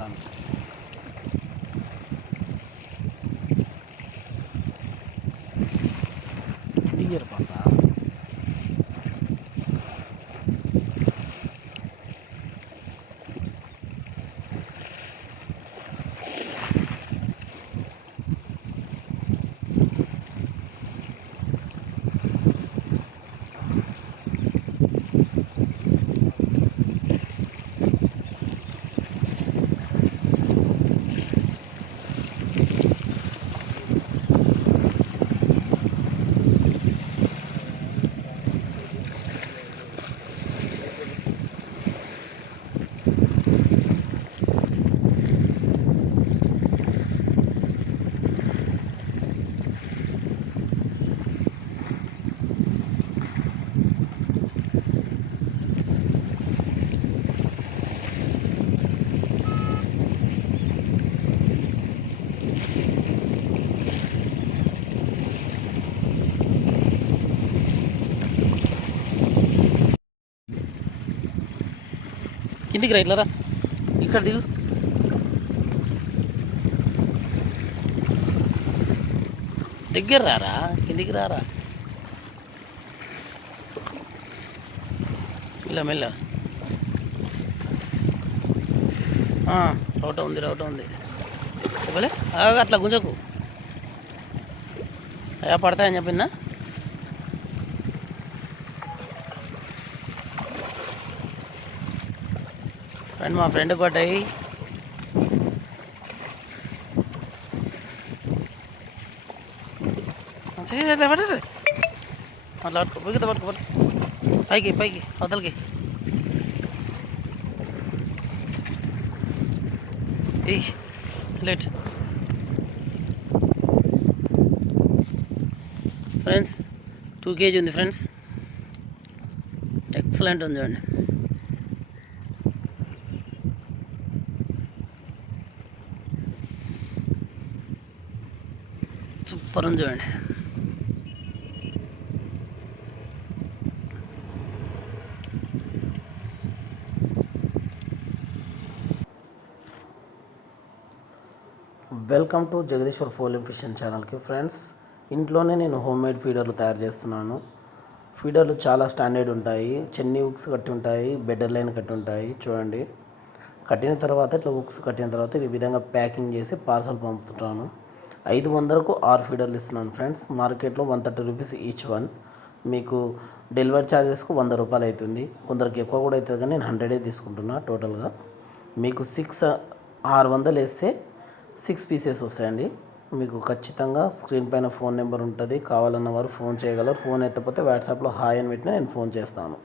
பண்ணணும் ஸ்பீக்கர் பாப்பா కిందికి రా ఇట్లా ఇక్కడ దిగు. దగ్గర రారా? కిందికి రారా? ఇలా మెల్ల. ఆ, రౌట ఉంది రౌట ఉంది. చెప్పలే? అట్లా గుంజకు. అయ్యా పడతాయని చెప్పిందా ఫ్రెండ్ మా ఫ్రెండ్ కొట్టాయి పడరు అట్లా పట్టుకో పైకి పట్టుకో పైకి పైకి అవతలకి. లేట్. ఫ్రెండ్స్ టూ కేజీ ఉంది ఫ్రెండ్స్. ఎక్సలెంట్ ఉంది చూడండి. సూపర్ ఉంది చూడండి. వెల్కమ్ టు జగదీశ్వర్ ఫోలింగ్ ఫిషన్ ఛానల్కి ఫ్రెండ్స్ ఇంట్లోనే నేను హోమ్ మేడ్ ఫీడర్లు తయారు చేస్తున్నాను. ఫీడర్లు చాలా స్టాండర్డ్ ఉంటాయి. చెన్నీ ఉక్స్ కట్టి ఉంటాయి బెడ్డర్ లైన్ కట్టి ఉంటాయి చూడండి. కట్టిన తర్వాత ఇట్లా ఉక్స్ కట్టిన తర్వాత ఈ విధంగా ప్యాకింగ్ చేసి పార్సల్ పంపుతుంటాను ఐదు వందలకు ఆరు ఫీడర్లు ఇస్తున్నాను ఫ్రెండ్స్. మార్కెట్లో one thirty rupees each one. మీకు డెలివరీ ఛార్జెస్కు వంద రూపాయలు అవుతుంది. కొందరికి ఎక్కువ కూడా అవుతుంది కానీ నేను హండ్రెడే తీసుకుంటున్నా టోటల్గా. మీకు సిక్స్ ఆరు వందలు వేస్తే సిక్స్ పీసెస్ వస్తాయండి. మీకు ఖచ్చితంగా స్క్రీన్ పైన ఫోన్ నెంబర్ ఉంటుంది. కావాలన్న వారు ఫోన్ చేయగలరు. ఫోన్ ఎత్తపోతే వాట్సాప్లో హాయ్ అని పెట్టినా నేను ఫోన్ చేస్తాను.